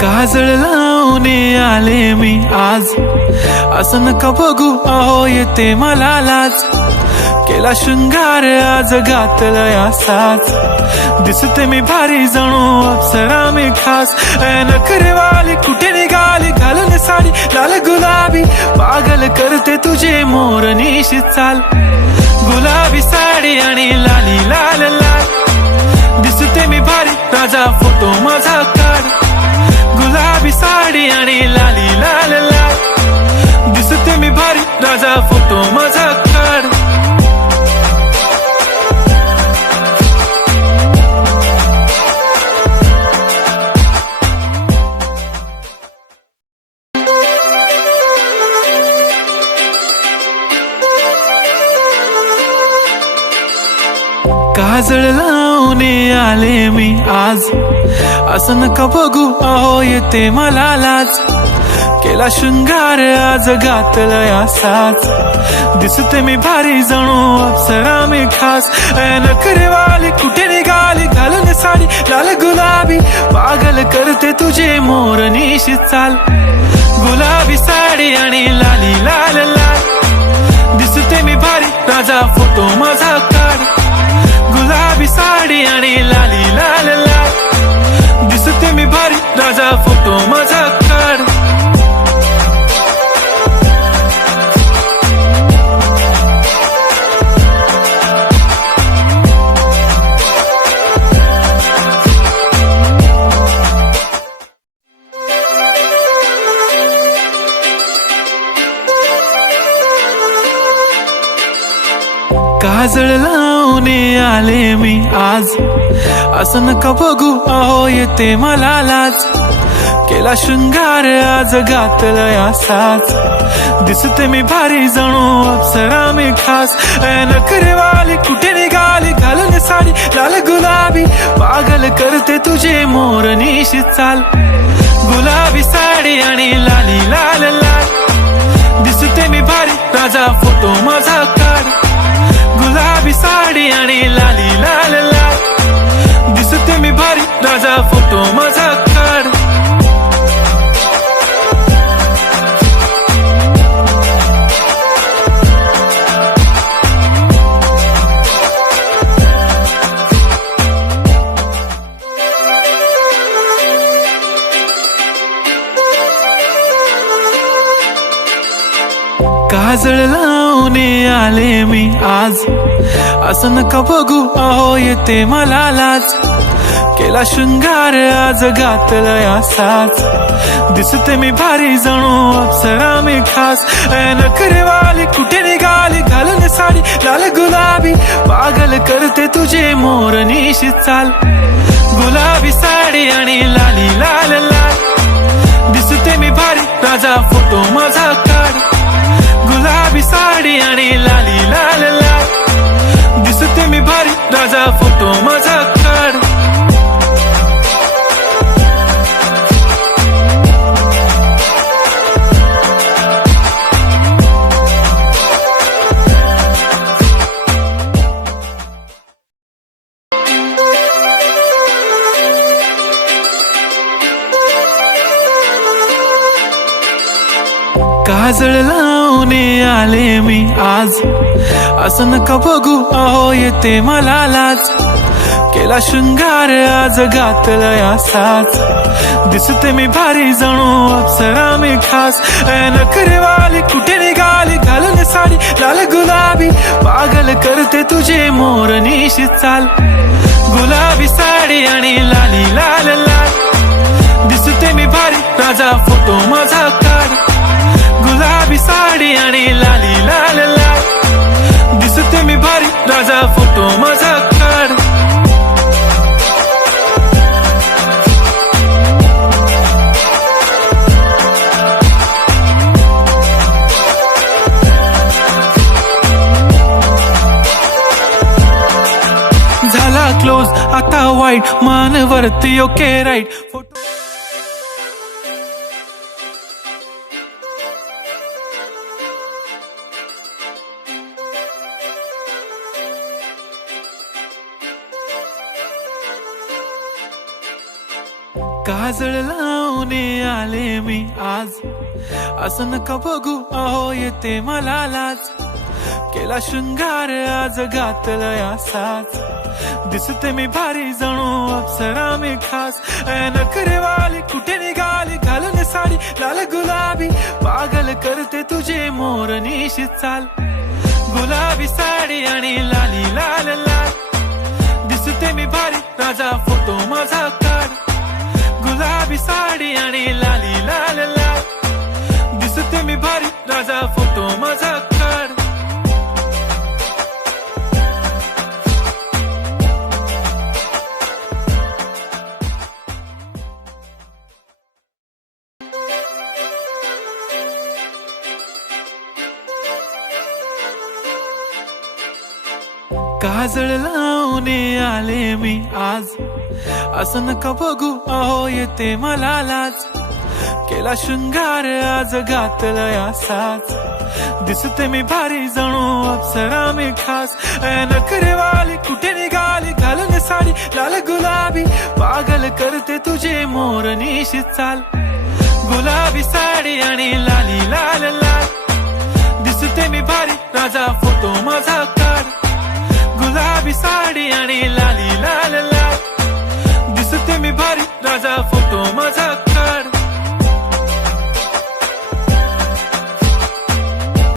काजळ लावून आले मी आज, असं नका बघू अहो येते मला लाज. केला शृंगार आज घातलाय असाच, दिसते मी भारी जणू अप्सरा मी खास. नखरेवाली कुठे निघाली घालून साडी लाल गुलाबी, पागल करते तुझे मोरनीशी चाल. गुलाबी साडी आणि लाली लाल लाल, दिसते मी भारी राजा फोटो माझा काढ. गुलाबी साडी आणि लाली लाल लाल, दिसते मी भारी राजा फोटो माझा काढ. काजळ लावून आले मी आज, असं नका बघू अहो येते मला लाज. केला शृंगार आज घातलाय असाच, दिसते मी भारी जणू अप्सरा मी खास. नखरेवाली कुठे निघाली घालून साडी लाल गुलाबी, पागल करते तुझे मोरनीशी चाल. गुलाबी साडी आणि लाली लाल लाल, दिसते मी भारी राजा फोटो माझा काढ. गुलाबी साडी आणि लाली लाल लाल, दिसते मी भारी राजा फोटो माझा काढ. काजळ लावून आले मी आज, असं नका बघू अहो येते मला लाज. केला शृंगार आज घातलाय असाच, दिसते मी भारी जणू अप्सरा मी खास. नखरेवाली कुठे निघाली घालून साडी लाल गुलाबी, पागल करते तुझे मोरनीशी चाल. गुलाबी साडी आणि लाली लाल लाल, दिसते मी भारी राजा फोटो माझा काढ. गुलाबी साडी आणि लाली लाल लाल, दिसते मी भारी राजा फोटो माझा काढ. काजळ लावून आले मी आज, असं नका बघू अहो येते मला लाज. केला शृंगार आज घातलाय असाच, दिसते मी भारी जणू अप्सरा मी खास. नखरेवाली कुठे निघाली घालून साडी लाल गुलाबी, पागल करते तुझे मोरनीशी चाल. गुलाबी साडी आणि लाली लाल लाल, दिसते मी भारी राजा फोटो माझा काढ. गुलाबी साडी आणि लाली लाल लाल, दिसते मी भारी राजा फोटो माझा काढ. काजळ लावून आले मी आज, असं नका बघू अहो येते मला लाज. केला शृंगार आज घातलाय असाच, दिसते मी भारी जणू अप्सरा मी खास. नखरेवाली कुठे निघाली घालून साडी लाल गुलाबी, पागल करते तुझे मोरनीशी चाल. गुलाबी साडी आणि लाली लाल लाल, दिसते मी भारी राजा फोटो माझा काढ. गुलाबी साडी आणि लाली लाल लाल, दिसते मी भारी राजा फोटो माझा काढ. झाला क्लोज आता वाईट, मान वरती ओके राईट. काजळ लाव लावून आले मी आज, असं नका बघू अहो येते मला लाज. केला शृंगार आज घातलाय असाच, दिसते मी भारी जणू अप्सरा मी खास. नखरेवाली कुठे निघाली घालून साडी लाल गुलाबी, पागल करते तुझे मोरनीशी चाल. गुलाबी साडी आणि लाली लाल लाल, दिसते मी भारी राजा फोटो माझा काढ. गुलाबी साडी आणि लाली लाल लाल, दिसते मी भारी राजा फोटो माझा काढ. काजळ लावून आले मी आज, असं नका बघू अहो येते मला लाज. केला शृंगार आज घातलाय असाच, दिसते मी भारी जणू अप्सरा मी खास. नखरेवाली कुठे निघाली घालून साडी लाल गुलाबी, पागल करते तुझे मोरनीशी चाल. गुलाबी साडी आणि लाली लाल लाल, दिसते मी भारी राजा फोटो माझा काढ. गुलाबी साडी आणि लाली लाल लाल, दिसते मी भारी राजा